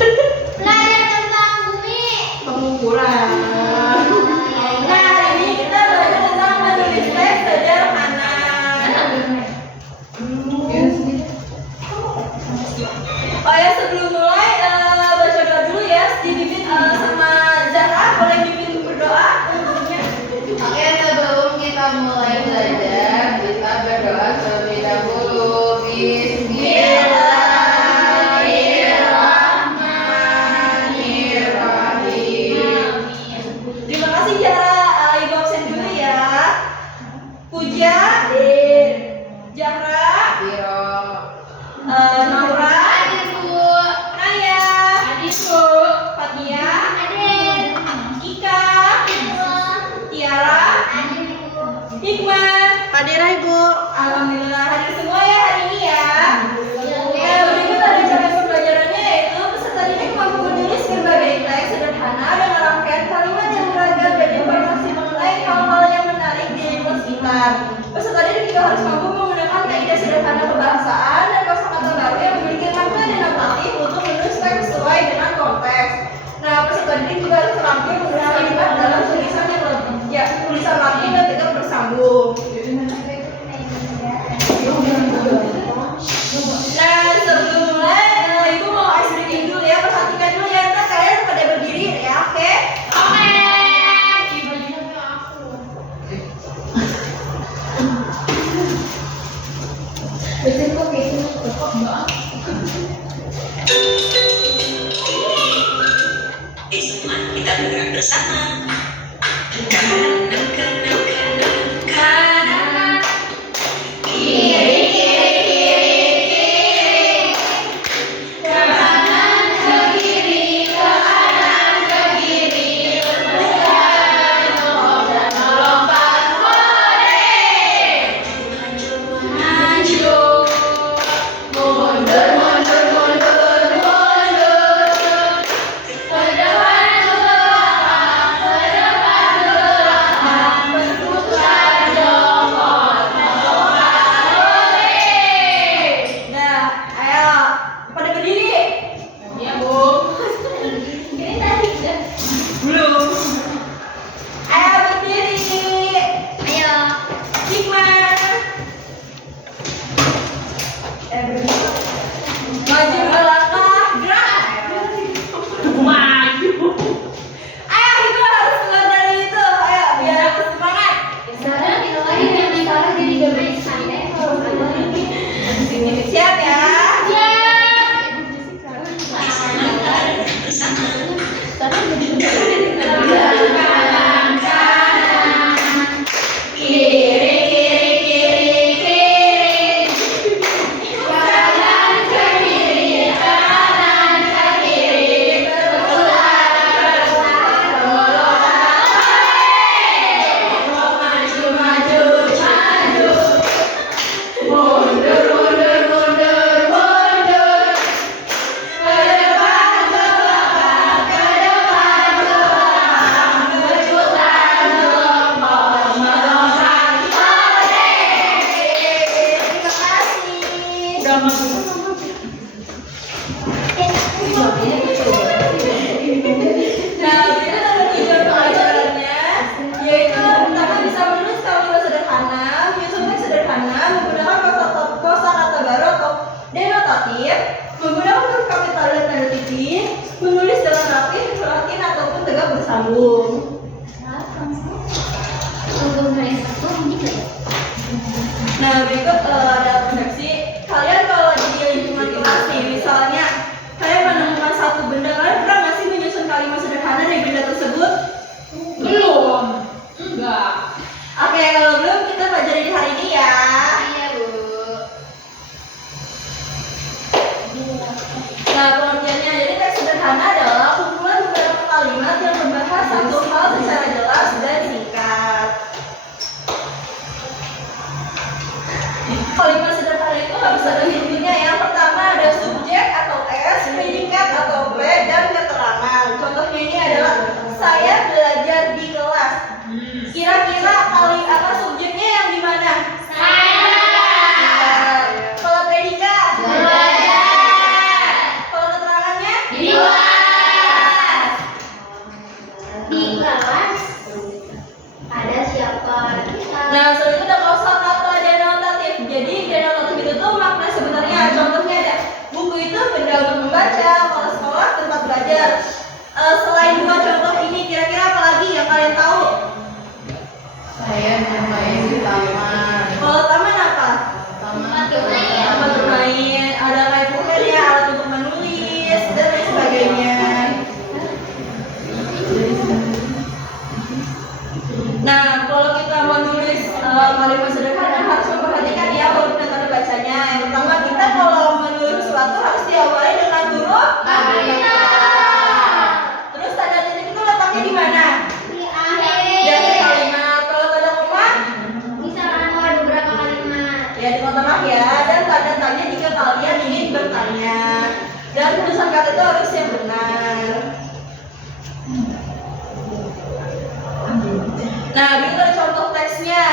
Belajar tentang bumi. Pengukuran. Nah, hari ini kita belajar tentang menulis teks sederhana. Oh ya, sebelum mulai baca doa dulu ya. Dipimpin sama Zahra. Boleh dipimpin berdoa? Oke, sebelum kita mulai belajar, kita berdoa terlebih dahulu. Bismillahirrahmanirrahim. Terima kasih Zahra. Ibu absen dulu ya. Puja, Zahra, Biro. Naura, Ibu. Naya, Adikku. Fatia, Adik. Ika, Tiara, Hikmah. Hadirah Ibu. Alhamdulillah hadir semua ya hari ini ya. Nah, berikut ada cara pembelajarannya, yaitu peserta didik mampu menulis berbagai teks sederhana dengan rangkaian kalimat yang beragam dan informasi mengenai hal-hal yang menarik di lingkungan sekitar. Peserta didik juga harus mampu menggunakan kaidah sederhana kebahasaan dan kosakata baru yang memiliki makna dan notatif untuk menulis teks sesuai dengan konteks. Nah, peserta didik juga harus terampil menggunakan kalimat dalam tulisan yang tulisan rapi dan tidak bersambung. Nah, sebelum mulai, Ibu mau ice breaking dulu ya, perhatikan dulu ya, ntar kalian pada berdiri ya, oke? Semua kita bergerak bersama. Nah, ayo, pada berdiri. Belum. Ayo berdiri. Hikmah. Berdiri. Maju dua langkah, gerak. Ayo, Hikmah harus keluar dari itu. Ayo, biar aku semangat. Siap ya? Terima kasih. Nah, kita ada tujuan pelajarannya, yaitu pertama bisa menulis kalimat sederhana, menyusun teks sederhana, menggunakan kosakata baru atau denotatif, menggunakan huruf kapital dan tanda titik, menulis dengan rapi, latin ataupun tegak bersambung. Nah, berikut ada persepsi. Kalian kalau di lingkungan kelas nih, misalnya kalian menemukan satu benda, kalian pernah nggak sih menyusun kalimat sederhana dari benda tersebut? Belum. Enggak. Oke, kalau belum kita pelajari di hari ini ya. Iya, Bu. Nah, pengertiannya, jadi teks sederhana adalah kumpulan beberapa kalimat yang membahas satu hal secara jelas dan singkat. Kalimat sederhana itu harus ada intinya. Yang pertama ada subjek atau S, predikat atau P, dan keterangan. Contohnya ini adalah saya belajar di kelas. Kira-kira subjeknya yang di mana? Kalau predikat? Kalau keterangannya? Di luar. Nah, berikut ada contoh teksnya.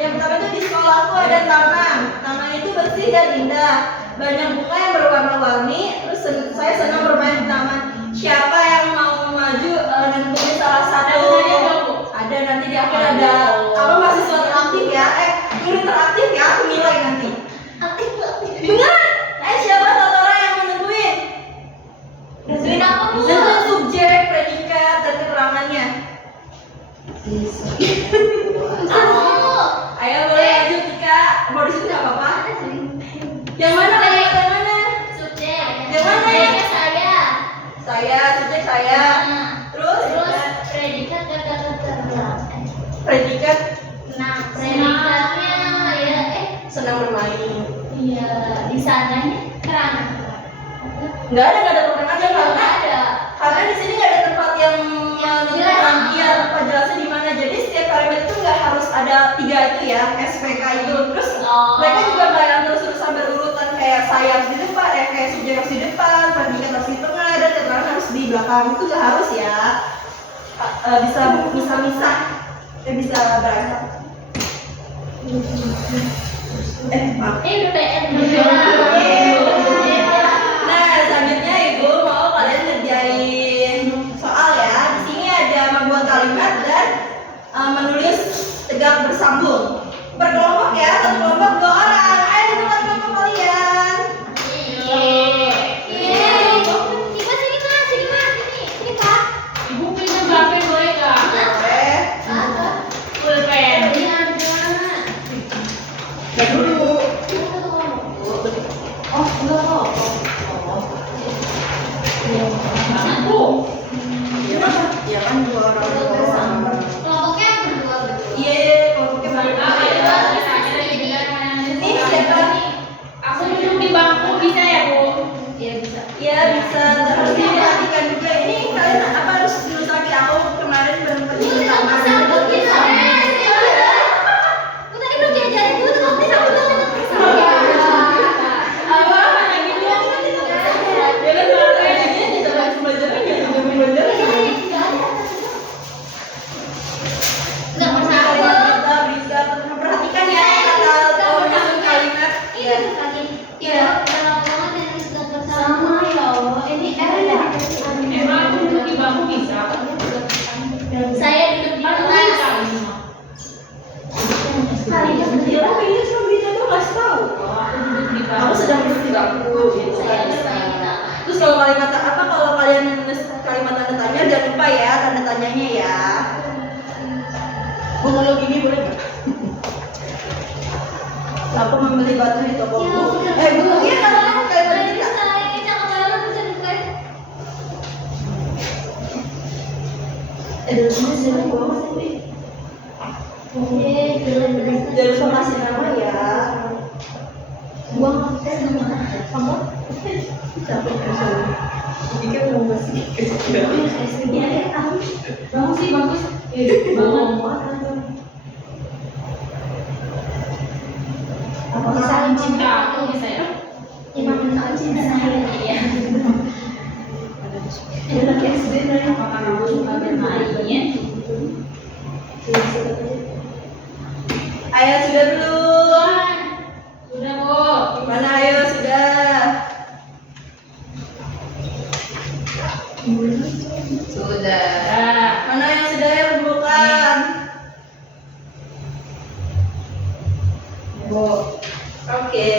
Yang pertama itu di sekolahku ada taman. Taman itu bersih dan indah. Banyak bunga yang berwarna-warni. Terus saya senang bermain di taman. Siapa yang mau maju nentuin salah satu? Ada nanti di akhir ada apa mahasiswa teraktif ya? Murid teraktif ya? Aku nilai nanti. Aktif. Benar. Siapa satu orang yang menentuin? Nentuin apa, Bu? Nentuin subjek, predikat, dan keterangannya. Ayo boleh maju Tika. Mau di situ nggak apa-apa. Yang mana? Yang mana? Subjek. Yang mana ya? Saya. Saya, subjek saya. Terus? Predikat kata-kata. Predikat Nah, predikatnya ya senang bermain. iya di sananya kerangan. Nggak ada pertanyaan Ada. karena di sini nggak ada tempat yang menentukan jelas. dia tempat jelasnya di mana. Jadi setiap kalimat itu nggak harus ada 3 itu ya, SPK itu. Terus mereka juga nggak yang terus-terusan berurutan kayak saya harus di depan, kayak subjek harus di depan, predikat harus di tengah, dan keterangan harus di belakang. Itu nggak harus ya. Bisa misah-misah, bisa berangkat. Maaf. Udah PR. Nah, selanjutnya Ibu mau kalian ngerjain soal ya. Di sini ada membuat kalimat dan menulis tegak bersambung. Berkelompok ya, satu kelompok 2 orang. Ayo di tempat kelompok kalian. Sini Kak. Ibu pinjam HP boleh nggak? Boleh. Pulpen. Dan dulu. Oh, enggak kok. Bu. Ya kan 2 orang. Kelompoknya berdua. Iya, kelompoknya banyak. Ini siapa? Aku duduk di bangku bisa ya, Bu? Iya bisa. Iya bisa. Terus diperhatikan juga. Ini kalian apa harus dulu lagi aku kemarin belum pergi ke taman. Perhatikan ya kata menyusun kalimat. Emang aku duduk di bangku bisa? Saya duduk di kelas. Dia kan kayaknya cuma berita tuh ngasih tahu. Aku duduk di Aku bangku. sedang duduk di bangku gitu kan. Terus kalau kalimat apa kalau kalian nulis kalimat tanda tanya jangan lupa ya tanda tanyanya ya. Monolog ini boleh nggak? Apa membeli batu di toko buku? Bukunya kata kalimat ini nggak? Jangan lupa kasih nama ya. Bagus sih, bagus. Bangun. Saling cinta aku bisa ya? Apakah kamu suka bermain? Ayo sudah belum? Sudah, Bu. Mana ayo sudah? Sudah. Mana yang sudah ya bukan? Oke.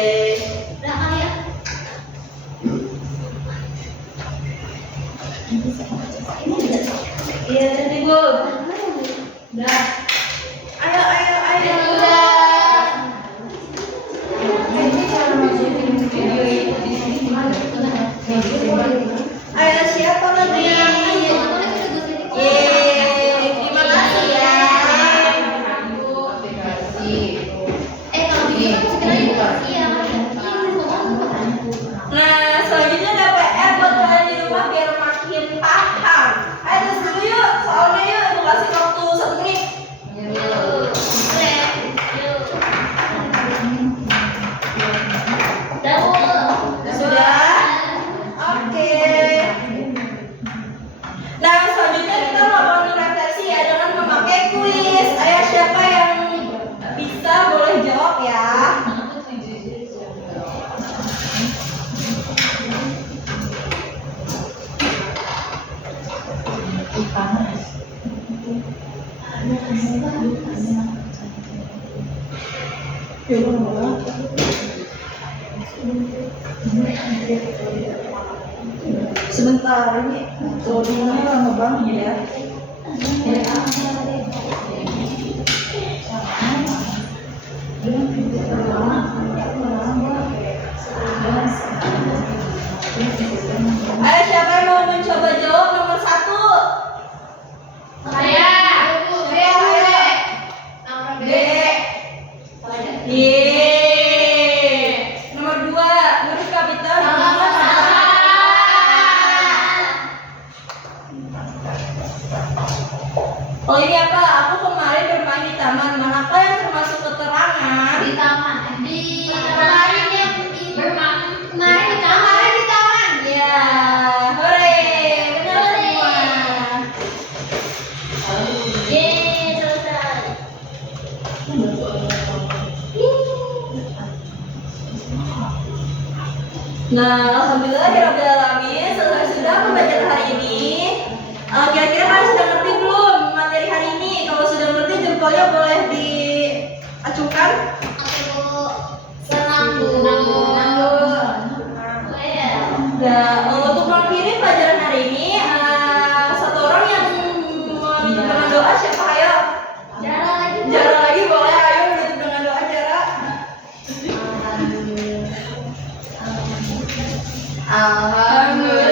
Iya tadi Bu. Udah. Ayo. Ayo siapa lagi? Terima kasih ya. Nah, selanjutnya ada PR buat kalian di rumah biar makin paham. Ayo terus dulu yuk, soalnya yuk, aku kasih waktu 1 menit. Sudah? Oke. Ayo siapa yang bisa boleh jawab ya? Sebentar ini loadingnya lama banget ya. Ayo siapa yang mau mencoba jawab nomor 1? Saya. D. Yeay. Nomor 2, huruf kapital dimana? Oh ini apa? Aku kemarin bermain di taman. Manakah yang termasuk keterangan? Di taman. Kemarin yang kemarin di taman. Ya, hore, benar semua. Yeay, selesai. Nah, alhamdulillahirobbilalamin, selesai sudah pembelajaran hari ini. Kira-kira kalian sudah ngerti belum materi hari ini? Kalau sudah ngerti jempolnya boleh diacungkan. Aku senang Bu. Ya, untuk mengakhiri pelajaran hari ini, satu orang yang menutup dengan doa siapa? Ayo. Jara lagi boleh, ayo menutup dengan doa Jara. Alhamdulillah.